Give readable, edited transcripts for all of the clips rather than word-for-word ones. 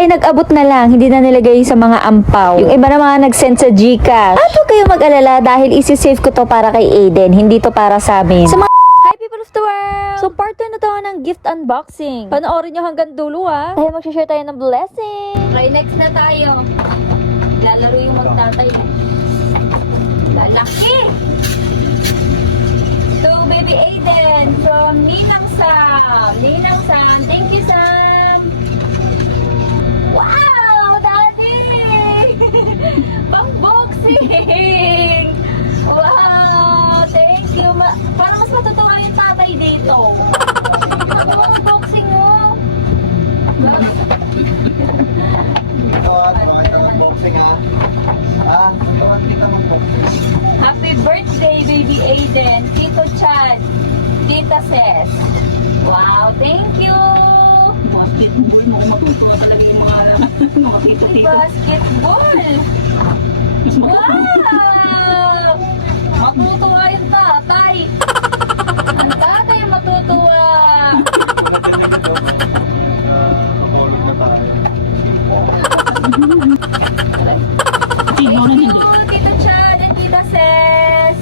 ay nag-abot na lang, hindi na nilagay sa mga ampaw. Yung iba na mga nag-send sa Gcash. At huwag kayong mag-alala dahil isi-save ko to para kay Aiden, hindi to para sa amin. Sa mga Hi people of the world! So part 2 na to ng gift unboxing. Panoorin nyo hanggang dulo dahil mag-share tayo ng blessing. Okay, next na tayo. Lalaro yung magtatay. Lalaki! So baby Aiden from Ninang Sam. Ninang Sam, thank you Sam! Wow! Daddy! Pang-boxing! Wow! Thank you! Parang mas matutuwa yung tatay dito. Ako ang boxing mo. Ito mga boxing Happy birthday, baby Aiden. Tito Chad. Tita Ses. Wow, thank you! Basketball, mo matutuwa talaga yung mga tito-tito. Basketball! Wow! Matutuwa yung tatay. Ang tatay ang matutuwa. Sino na Thank hindi? you, Tito Chad and Tita Ses.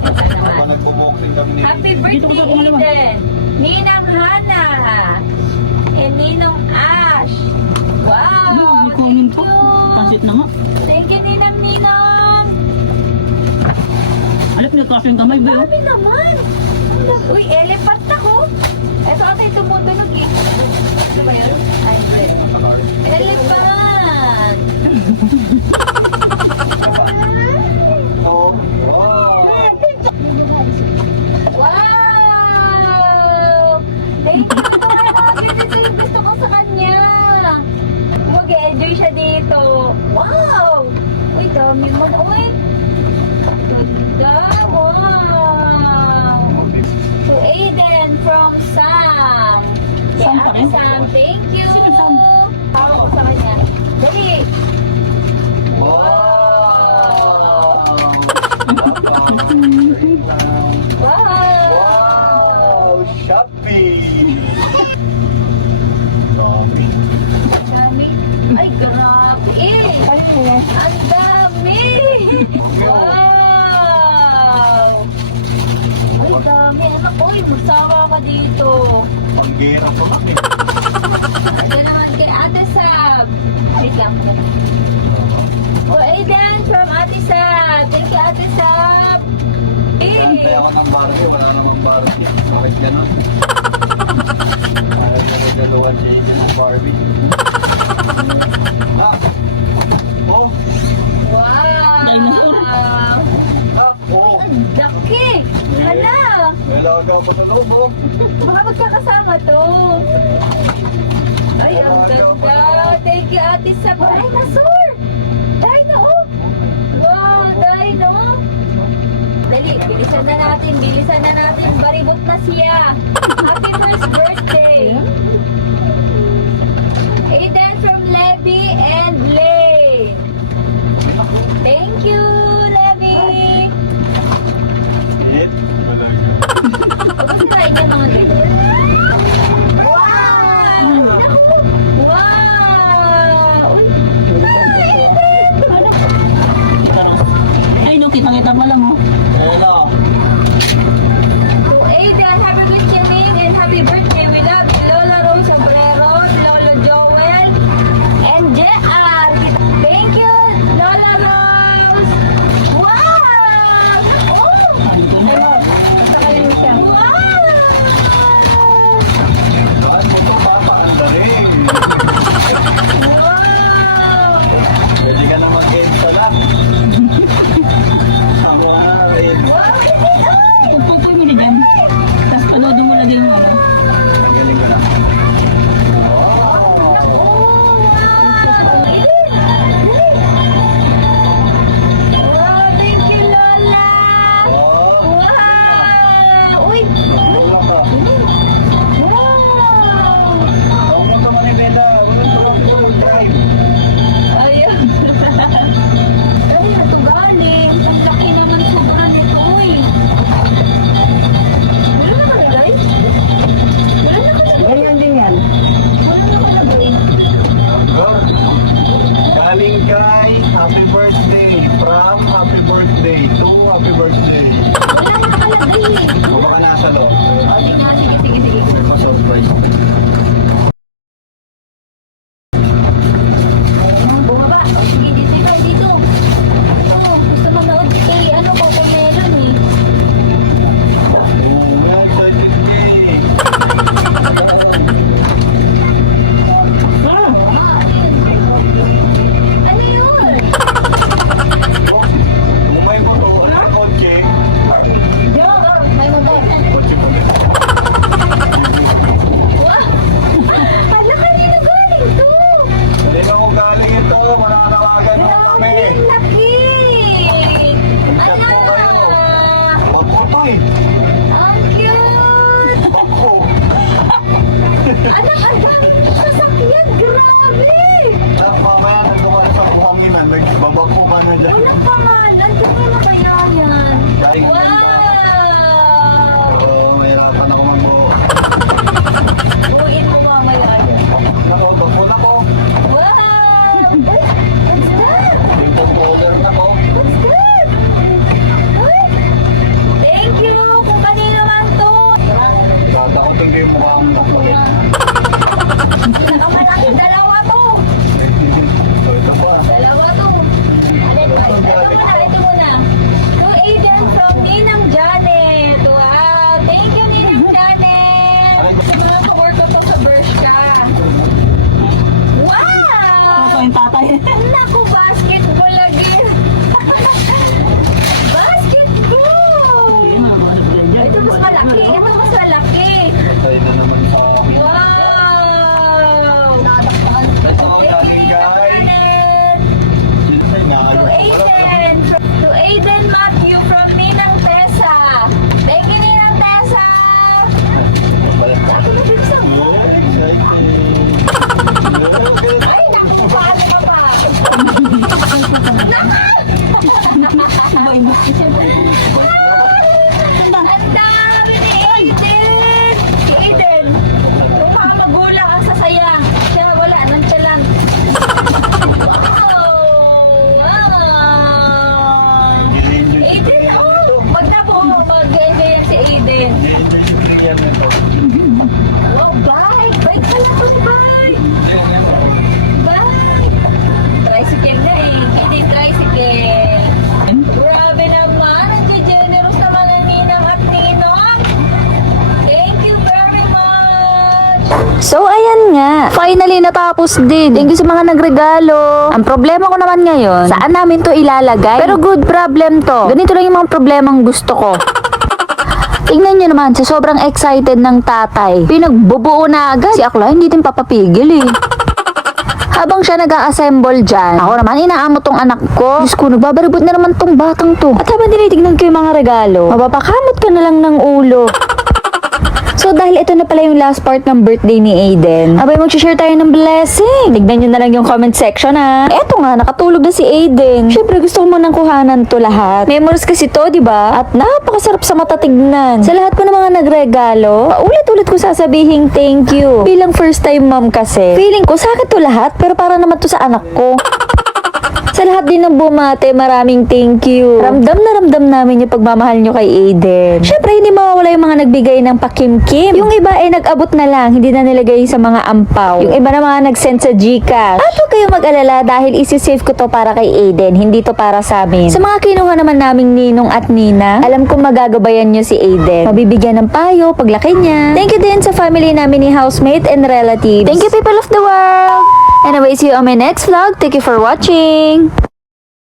Ito naman. Nagbo-boxing kami ni Happy birthday, Aiden. Ninang Hana. And Ninong Ash. Wow! Kunin Thank po. you. Pansit na nga. Thank you, Ninang. Alam, nagkaso yung kamay ba yun? Dami naman. Uy, elephant ako. Ito ata yung tumutunog eh. Ito ba yun? Ay, hindi. Elephant. Oh, Wow! Thank you. Ito yung gusto ko sa kanya. Mag-enjoy siya dito. Wow! Uy, dami mo. Uy! Ganda! Wow! To Aiden from Sam. Kay Sam pa Ate rin? Sam, thank you! Sino Sam? Tawa ko sa kanya. Dali! Wow! wow, Shopee. Dami. Dami. Ay, grabe! Ang dami! Wow! Ay, dami. Anak, uy, magsama ka dito. Panggera pa kami. Ayan naman kay Ate Sab. Wait lang. Oh, Aiden from Ate Sab. Thank you, Ate Sab. Antay Eh, ako ng Barbie, wala namang Barbie. Bakit ganun? Ayaw na nagdalawan si Aiden ng Barbie. Ah! Oh! wow! Dinosaur. Ah! Oh! Ang laki! Hala! May laga pa sa loob, oh! Baka magkakasama to. Ay, ang ganda. Thank you, Ate Sab. Dinosaur! Dino! Wow, Dino! Dali, bilisan na natin. Baribot na siya. Happy first birthday! Aiden from Levy and Lane. Thank you, Levy! Hit! Gusto na rin yung mga ganyan. Wow! Wow! Uy! Ay, no, kitang-kita mo lang, oh. Ayun na! So, Aiden, happy birthday and happy birthday. We love Hindi na kung galing ito, mananawagan mo kami. Ang laki! Chat po kayo. Anak! Huwag po to eh. Ang cute! Ako. Anak, ang dami sasakyan! Grabe! Nak, mamaya kung dumaan sa buhanginan, nagbabag po ka na dyan. Wala pa man! Ang dami na kaya yan! Dahil Wow! Oo, mahirapan ako mamuha. Uwiin mo mamaya yan. Ano, muna po. Wow! What's that? Dito po, order na po. What's that? Ay! Thank you! Kung kanino man to! Tatakotin ko yung mukha mo. Pinakamalaki, dalawa to! Ito pa. Dalawa to! Ito muna. To Aiden from Ninang Janet. Wow! Thank you, Ninang Janet! Mga ka-work ko to sa Bershka. Wow! Ako yung tatay. Naku, basketball again! Basketball! Ayun, mga ano ba dyan? Ito mas malaki. Ito mas malaki. Tayo na naman sa akin. Wow! Ito, galing guys. To Aiden! To Aiden Matthew from Ninang Tessa. Thank you, Ninang Tessa! Ako na bilisan. Ay, naku, paano ka pa? Ang dami ni Aiden! Si Aiden! Kung mga magulang ang sasaya, siya wala, nonchalant. Wow! Wow! Aiden, oh! Wag na po, mag-enjoy yan si Aiden. Wow, bike! Bike pala to, bike! Bike! Tricycle na eh. Aiden, tricycle. Grabe naman. Ang generous naman ng ninang at ninong. Thank you very much. So, ayan nga. Finally, natapos din. Thank you sa mga nagregalo. Ang problema ko naman ngayon, saan namin to ilalagay? Pero good problem to. Ganito lang yung mga problemang gusto ko. Tingnan nyo naman, sa sobrang excited ng tatay, pinagbubuo na agad. Si Akla, hindi din papapigil eh. Habang siya nag-a-assemble dyan, ako naman inaamot tong anak ko. Diyos ko, nagbabaribot na naman tong batang to. At habang tinitignan ko yung mga regalo, mapapakamot ka na lang ng ulo. So dahil ito na pala yung last part ng birthday ni Aiden, abay mag-share tayo ng blessing. Tignan nyo na lang yung comment section ha. Eto nga, nakatulog na si Aiden. Syempre gusto ko munang kuhanan to lahat. Memories kasi to, di ba? At napakasarap sa mata tignan. Sa lahat po ng mga nagregalo, paulit-ulit ko sasabihin thank you. Bilang first time mom kasi, feeling ko sa akin to lahat pero para naman to sa anak ko. Sa lahat din ng bumate, maraming thank you. Ramdam na ramdam namin yung pagmamahal nyo kay Aiden. Syempre, hindi mawawala yung mga nagbigay ng pakimkim. Yung iba ay nag-abot na lang, hindi na nilagay sa mga ampaw. Yung iba na mga nag-send sa Gcash. At huwag kayong mag-alala dahil isi-save ko to para kay Aiden, hindi to para sa amin. Sa mga kinuha naman naming ninong at nina, alam kong magagabayan nyo si Aiden. Mabibigyan ng payo paglaki niya. Thank you din sa family namin ni housemate and relatives. Thank you, people of the world! Anyway, see you on my next vlog. Thank you for watching!